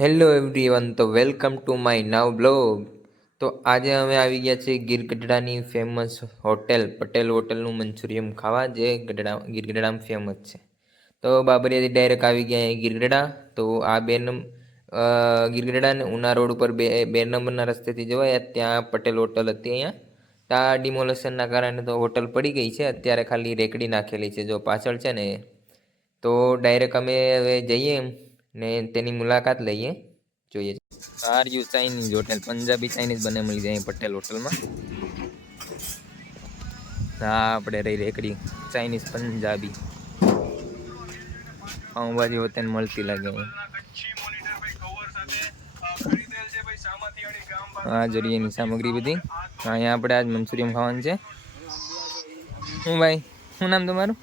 Hello everyone, તો welcome to my now blog. તો આજે અમે આવી ગયા છીએ ગીરગઢડાની ફેમસ હોટેલ પટેલ હોટલનું મંચુરિયમ ખાવા, જે ગીરગઢડામાં ફેમસ છે. તો બાબરિયાથી ડાયરેક્ટ આવી ગયા ગીરગઢડા. તો આ ગીરગઢડા ને ઉના રોડ ઉપર બે નંબરના રસ્તેથી જવાય, ત્યાં પટેલ હોટલ હતી. અહીંયા ત્યાં ડિમોલેશનના કારણે તો હોટલ પડી ગઈ છે, અત્યારે ખાલી રેકડી નાખેલી છે જો પાછળ છે ને. તો ડાયરેક્ટ અમે હવે જઈએ ને તેની મુલાકાત લઈએ, જોઈએ. Are you Chinese hotel, Punjabi Chinese બને મળી જાય પટેલ હોટલમાં. હા, આપણે રહી રેકડી ચાઇનીઝ પંજાબી પાઉંભાજી હોતે મળતી લાગે. હા, જરીએની સામગ્રી બધી અહીંયા. આપણે આજ મંચુરિયમ ખાવાનું છે. હું ભાઈ, શું નામ તમારું?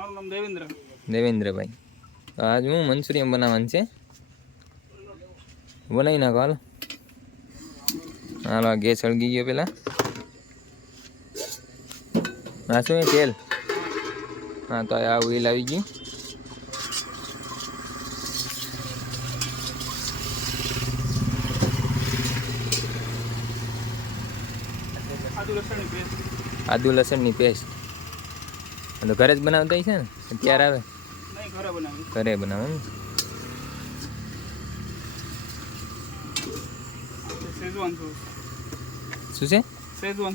મારું નામ દેવેન્દ્ર. દેવેન્દ્રભાઈ. આજ હું મંચુરિયમ બનાવવાનું છે, બનાવી નાખો. હાલો હાલો, ગેસ સળગી ગયો પેલા. હા, શું તેલ? હા, તો આ ઓઇલ આવી ગયું. આદુ લસણની પેસ્ટ. તો ઘરે જ બનાવતા છે ને? અત્યારે આવે ઘરે બનાવે ને? શું છે? Schezwan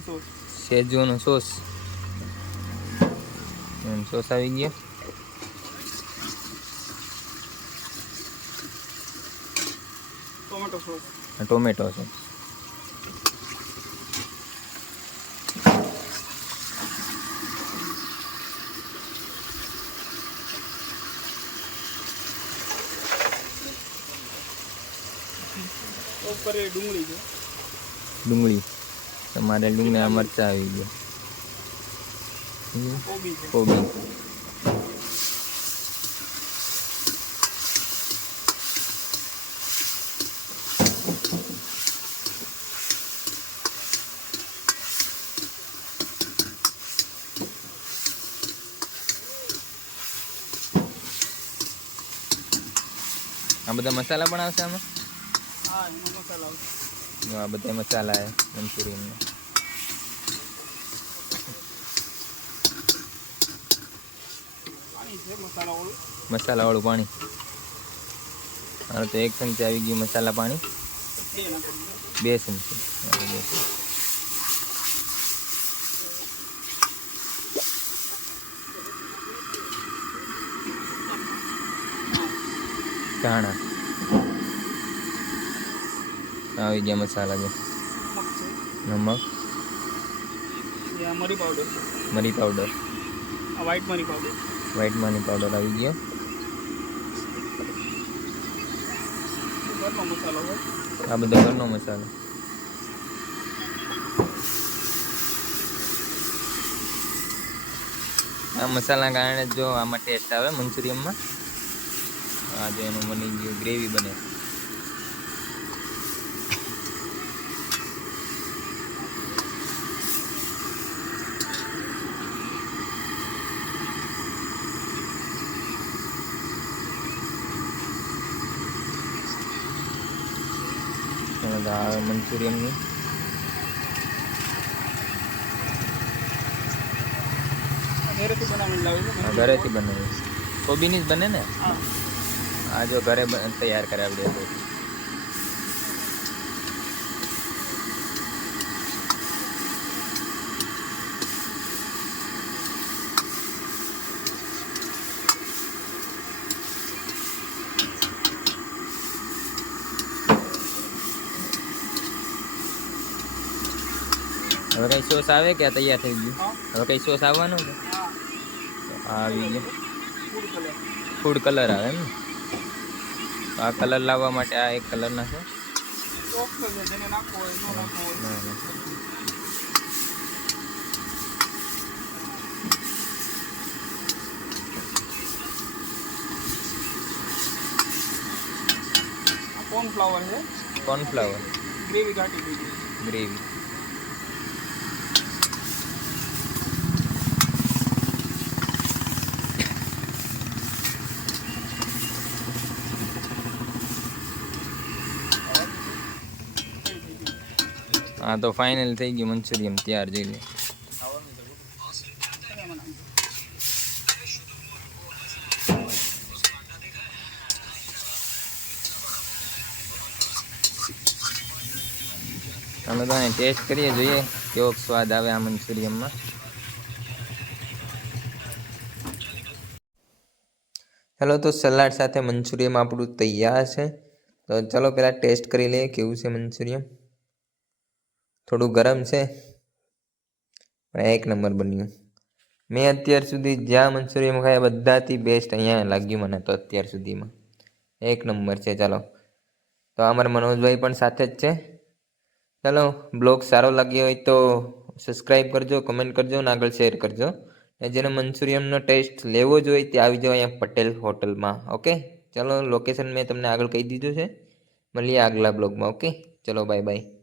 sauce. સોસ આવી ગયો. Tomato sauce. ડુંગળી તમારે, ડુંગળી મરચાં આવી ગયા. કોબી. આ બધા મસાલા પણ આવશે આમાં? આ બધા મસાલા મંચુરિયન. મસાલા વાળું પાણી. હા, તો 1 ચમચી આવી ગયું મસાલા પાણી. 2 ચમચી. ધાણા આવી ગયા મસાલા. જો નમક, મરી પાવડર, વ્હાઈટ મરી પાવડર આવી ગયો. આ બધો ઘરનો મસાલો. આ મસાલા કારણે જો આમાં ટેસ્ટ આવે મંચુરિયમમાં. આ જો એનું બની ગયું, ગ્રેવી બને. આવે મંચુરિયમની. ઘરેથી બનાવી. કોબીની જ બને ને? આ જો ઘરે તૈયાર કરાવી દે. હવે કઈ સોસ આવે કે તૈયાર થઈ ગયું? હવે કઈ સોસ આવવાનો છે? આવી ગયો. ફૂડ કલર આવે ને? આ કલર લાવવા માટે આ એક કલર નાખો. કોર્નફ્લાવર. ગ્રેવી. હા તો ફાઇનલ થઈ ગયું મંચુરિયમ તૈયાર જોઈ લે. અમે તો આને ટેસ્ટ કરીએ, જોઈએ કેવો સ્વાદ આવે આ મંચુરિયમમાં. હેલો, તો સલાડ સાથે મંચુરિયમ આપણું તૈયાર છે. તો ચલો પહેલાં ટેસ્ટ કરી લઈએ કેવું છે મંચુરિયમ. થોડું ગરમ છે પણ એક નંબર બન્યું. મેં અત્યાર સુધી જ્યાં મંચુરિયમ ખાયા બધાથી બેસ્ટ અહીંયા લાગ્યું મને તો અત્યાર સુધીમાં. એક નંબર છે. ચાલો, તો અમારા મનોજભાઈ પણ સાથે જ છે. ચાલો, બ્લોગ સારો લાગ્યો હોય તો સબસ્ક્રાઈબ કરજો, કમેન્ટ કરજો અને આગળ શેર કરજો. જેને મંચુરિયમનો ટેસ્ટ લેવો જ હોય તે આવી જાઓ અહીંયા પટેલ હોટલમાં. ઓકે, ચલો લોકેશન મેં તમને આગળ કહી દીધું છે. મળીએ આગલા બ્લોગમાં. ઓકે, ચલો બાય બાય.